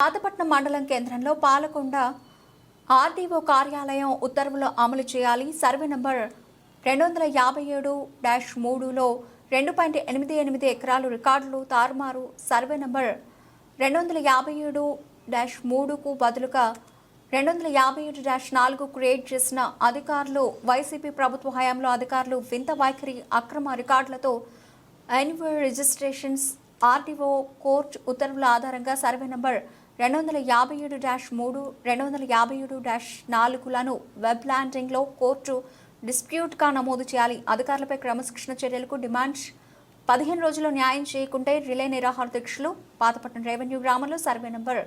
పాతపట్నం మండలం కేంద్రంలో పాలకొండ ఆర్డీఓ కార్యాలయం ఉత్తర్వులు అమలు చేయాలి. సర్వే నంబర్ 257-3లో 2.88 ఎకరాలు రికార్డులు తారుమారు. సర్వే నంబర్ 257-3కు బదులుగా 257-4 క్రియేట్ చేసిన అధికారులు వైసీపీ ప్రభుత్వ హయాంలో అధికారులు వింత వైఖరి, అక్రమ రికార్డులతో యాన్యువల్ రిజిస్ట్రేషన్స్ ఆర్డీఓ కోర్టు ఉత్తర్వుల ఆధారంగా సర్వే నంబర్ 257-3, 257-4లను వెబ్ ల్యాండింగ్లో కోర్టు డిస్ప్యూట్గా నమోదు చేయాలి. అధికారులపై క్రమశిక్షణ చర్యలకు డిమాండ్. 15 రోజుల్లో న్యాయం చేయకుంటే రిలే నిరాహార దీక్షలు. పాతపట్నం రెవెన్యూ గ్రామంలో సర్వే నంబర్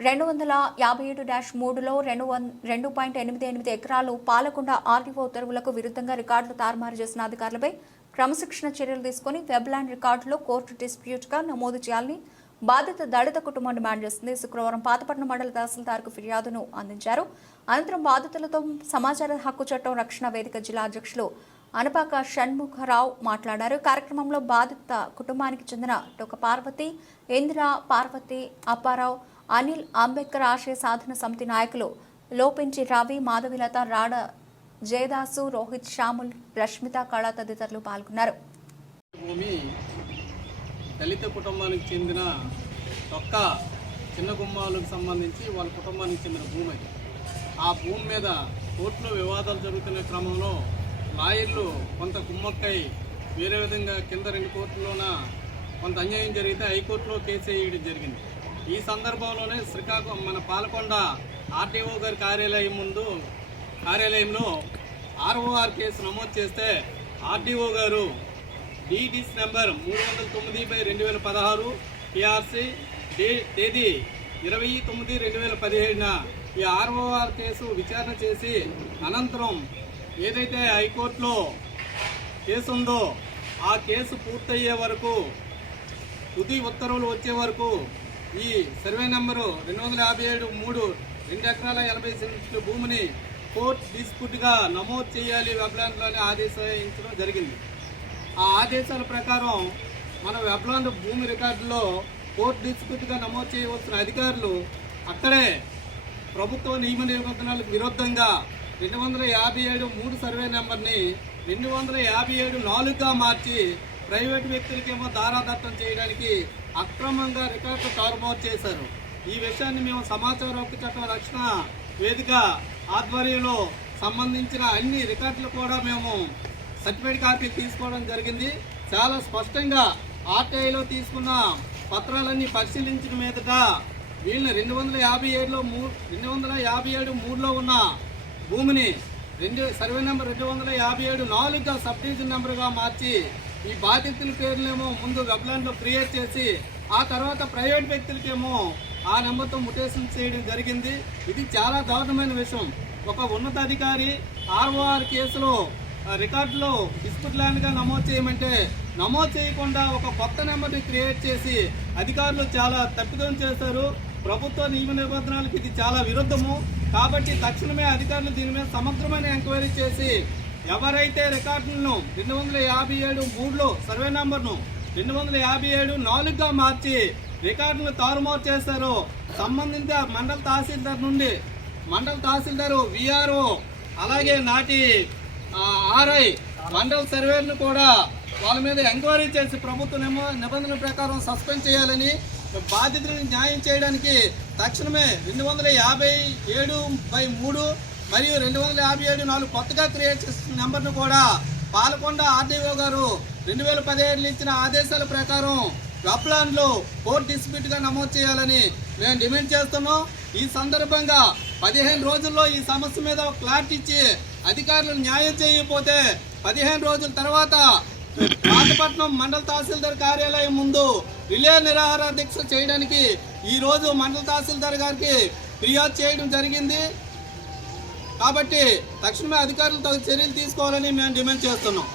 257-3లో 2.88 ఎకరాలు పాలకొండ ఆర్డీఓ ఉత్తర్వులకు విరుద్ధంగా రికార్డులు తారుమారు చేసిన అధికారులపై క్రమశిక్షణ చర్యలు తీసుకుని వెబ్ ల్యాండ్ రికార్డులో కోర్టు డిస్ప్యూట్గా నమోదు చేయాలని బాధిత దళిత కుటుంబం డిమాండ్ చేస్తుంది. శుక్రవారం పాతపట్నం మండల తహసీల్దార్కు ఫిర్యాదును అందించారు. అనంతరం బాధితులతో సమాచార హక్కు చట్టం రక్షణ వేదిక జిల్లా అధ్యక్షులు అనపాక షణ్ముఖరావు మాట్లాడారు. కార్యక్రమంలో బాధిత కుటుంబానికి చెందిన టొక పార్వతి, ఇందిరా, పార్వతి, అప్పారావు, అనిల్, అంబేద్కర్ ఆశయ సాధన సమితి నాయకులు లోపించి రవి, మాధవిలత, రాడ జయదాసు, రోహిత్, శ్యాముల్, రష్మిత, కళ తదితరులు పాల్గొన్నారు. దళిత కుటుంబానికి చెందిన ఒక్క చిన్న గుమ్మాలకు సంబంధించి వాళ్ళ కుటుంబానికి చెందిన భూమి. ఆ భూమి మీద కోర్టులో వివాదాలు జరుగుతున్న క్రమంలో లాయర్లు కొంత కుమ్మక్కై వేరే విధంగా కింద 2 కోర్టులోన కొంత అన్యాయం జరిగితే హైకోర్టులో కేసు వేయడం జరిగింది. ఈ సందర్భంలోనే శ్రీకాకుళం మన పాలకొండ ఆర్డీఓ గారి కార్యాలయంలో ఆర్ఓఆర్ కేసు నమోదు చేస్తే ఆర్డీఓ గారు డిడిస్ నెంబర్ 309/2016 పిఆర్సి తేదీ 20/9/2017న ఈ ఆర్ఓఆర్ కేసు విచారణ చేసి అనంతరం ఏదైతే హైకోర్టులో కేసు ఉందో ఆ కేసు పూర్తయ్యే వరకు, తుది ఉత్తర్వులు వచ్చే వరకు ఈ సర్వే నెంబరు 257-3 2 ఎకరాల 80 సెంట్ల భూమిని కోర్టు డిస్ప్యూట్గా నమోదు చేయాలి వెబ్లాండ్లోనే ఆదేశించడం జరిగింది. ఆ ఆదేశాల ప్రకారం మన వెబ్లాండ్ భూమి రికార్డులో కోర్టు డిస్ప్యూట్గా నమోదు చేయవలసిన అధికారులు అక్కడే ప్రభుత్వ నియమ నిబంధనలకు విరుద్ధంగా 257-3 సర్వే నెంబర్ని 257-4గా మార్చి ప్రైవేటు వ్యక్తులకేమో దారాదత్తం చేయడానికి అక్రమంగా రికార్డులు తారుమారు చేశారు. ఈ విషయాన్ని మేము సమాచార హక్కు చట్టం రక్షణ వేదిక ఆధ్వర్యంలో సంబంధించిన అన్ని రికార్డులు కూడా మేము సర్టిఫికేట్ కాపీ తీసుకోవడం జరిగింది. చాలా స్పష్టంగా ఆర్టీఐలో తీసుకున్న పత్రాలన్నీ పరిశీలించిన మీదట వీళ్ళని 257-3లో ఉన్న భూమిని సర్వే నెంబర్ 257-4గా సబ్ డివిజన్ నెంబర్గా మార్చి ఈ బాధితుల పేర్లేమో ముందు వెబ్లాండ్లో క్రియేట్ చేసి ఆ తర్వాత ప్రైవేట్ వ్యక్తులకేమో ఆ నెంబర్తో ముటేషన్ చేయడం జరిగింది. ఇది చాలా దారుణమైన విషయం. ఒక ఉన్నతాధికారి ఆర్ఓఆర్ కేసులో రికార్డులో డిస్ప్యూట్ ల్యాండ్గా నమోదు చేయమంటే నమోదు చేయకుండా ఒక కొత్త నెంబర్ని క్రియేట్ చేసి అధికారులు చాలా తప్పిదం చేశారు. ప్రభుత్వ నియమ నిబంధనలకు ఇది చాలా విరుద్ధము. కాబట్టి తక్షణమే అధికారులు దీని మీద సమగ్రమైన ఎంక్వైరీ చేసి ఎవరైతే రికార్డులను 257-3లో సర్వే నెంబర్ను 257-4గా మార్చి రికార్డులను తారుమారు చేశారో సంబంధిత మండల తహసీల్దారు విఆర్ఓ అలాగే నాటి ఆర్ఐ మండల సర్వేలను కూడా వాళ్ళ మీద ఎంక్వైరీ చేసి ప్రభుత్వ నిబంధనల ప్రకారం సస్పెండ్ చేయాలని, బాధితులను న్యాయం చేయడానికి తక్షణమే 257-3 మరియు 257-4 కొత్తగా క్రియేట్ చేసిన నెంబర్ను కూడా పాలకొండ ఆర్డీఓ గారు 2017 ఇచ్చిన ఆదేశాల ప్రకారం వెబ్లాండ్లో కోర్టు డిస్ప్యూట్గా నమోదు చేయాలని మేము డిమాండ్ చేస్తున్నాం. ఈ సందర్భంగా 15 రోజుల్లో ఈ సమస్య మీద క్లారిటీ ఇచ్చి అధికారులు న్యాయం చేయకపోతే 15 రోజుల తర్వాత పాతపట్నం మండల తహసీల్దార్ కార్యాలయం ముందు రిలే నిరాహార దీక్ష చేయడానికి ఈరోజు మండల తహసీల్దార్ గారికి ఫిర్యాదు చేయడం జరిగింది. కాబట్టి తక్షణమే అధికారులు తగు చర్యలు తీసుకోవాలని మేము డిమాండ్ చేస్తున్నాం.